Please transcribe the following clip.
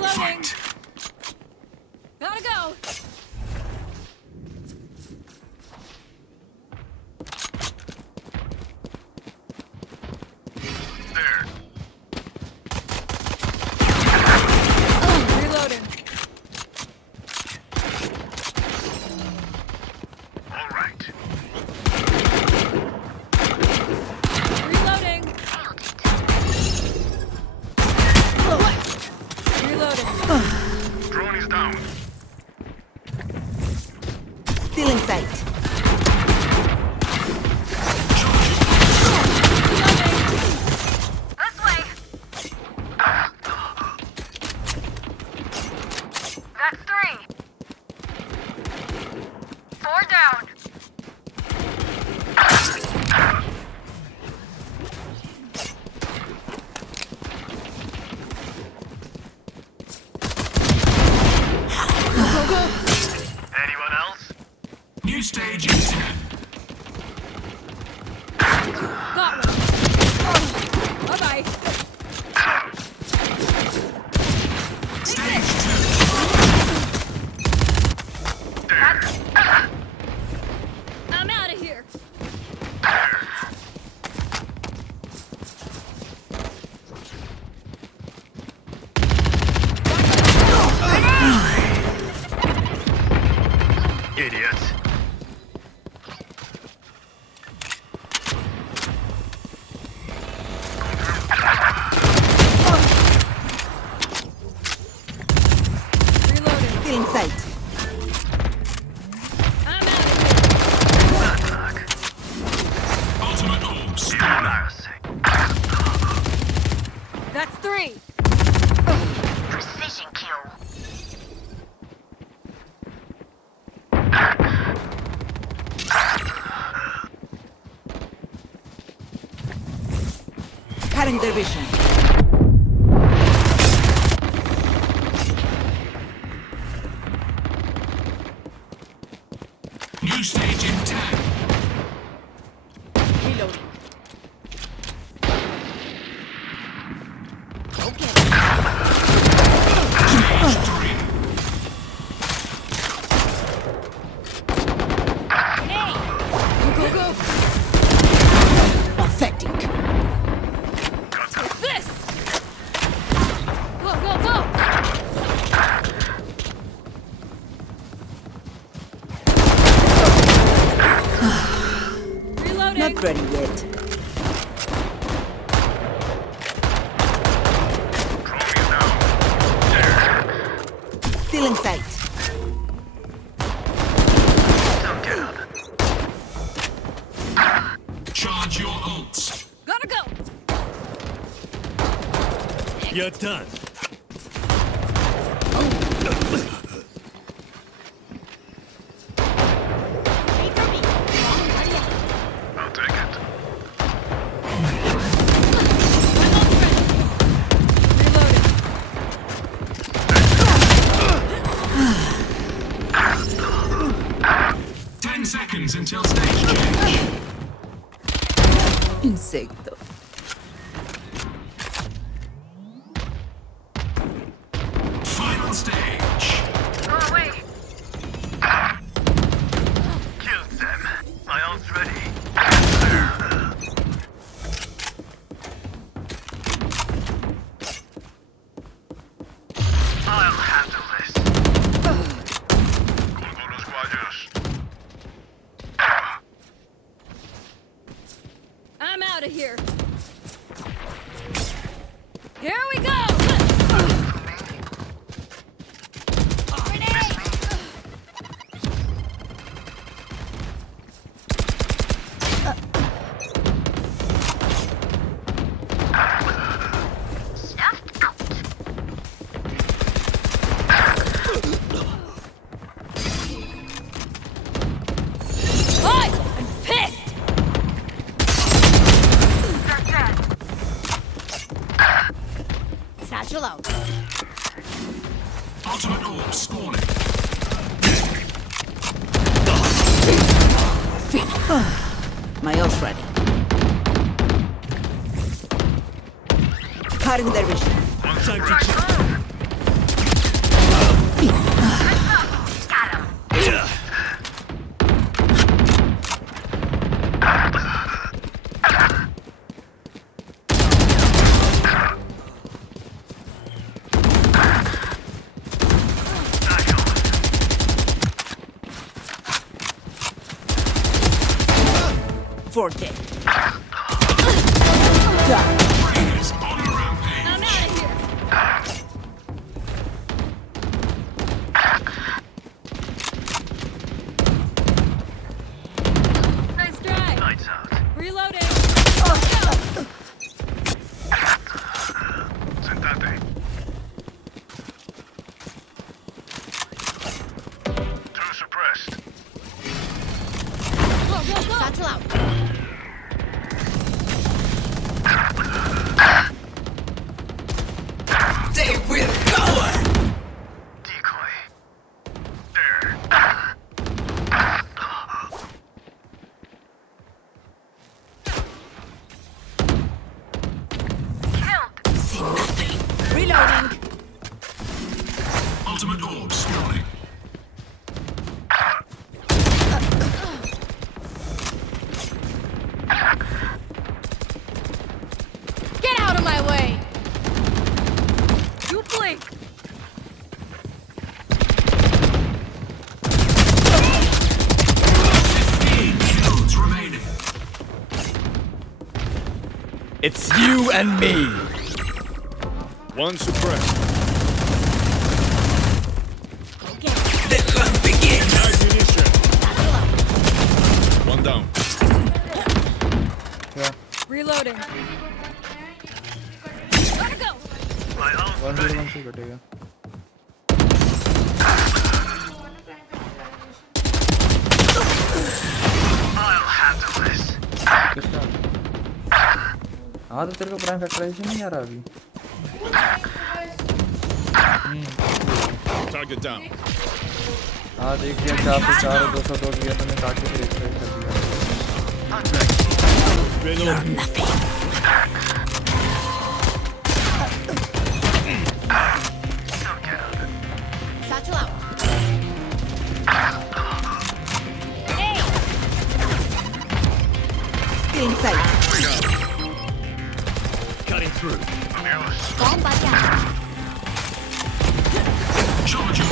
Reloading. Gotta go. There. Reloading. All right. Reloading. Reloading. Drone is down. Still in sight. This way. That's 3. 4 down. Anyone else? New stage in 10. Got one. Bye-bye. Stage 2. I'm out of here. Idiots. Reloading. Still in sight. I'm out of here. Ultimate orb spawn. Embarrassing. That's 3. Precision kill. Cutting their vision. New stage in 10. Reloading. Okay. Stage 3. Hey. Go, go. Pathetic. Take this. Go, go, go. Reloading. Not ready yet. Drone is down. There. Still in sight. Don't get up. Charge your ults. Gotta go. You're done. Wait for me. I'll take it. Reloading. 10 seconds until stage change. Insecto. Final stage. Oh, wait. Killed them. My ult's ready. I'll handle this. Con los guayos. I'm out of here. Here we go. Grenade. Snuffed out. Oi! I'm pissed. They're dead. Satchel out. Ultimate orb spawning. My ult's ready. Cutting their vision. Time to forte. Done. Raiders on a rampage. I'm out of here. Nice try. Lights out. Reloading. Sentate. Two suppressed. Go, go, go. Satchel out. They will cover. Decoy. There. Killed. See nothing. Reloading. Ultimate orb spawning. Get out of my way. You blink. 15 kills remaining. It's you and me. One suppressed. The hunt begins. Ammunition. One down. Reloading. Gotta go. My ult ready. कटेगा I'll handle this. किसका हाँ तो तेरे को prime factorisation नहीं आ रहा अभी Target down. हाँ देख दिया 404 और 202 दिया तूने काट के फिर एक्सट्रैक्ट कर दिया Reload. Satchel out. Hey. Still in sight. Cutting through. Adios. Bomb buddy out. Charge your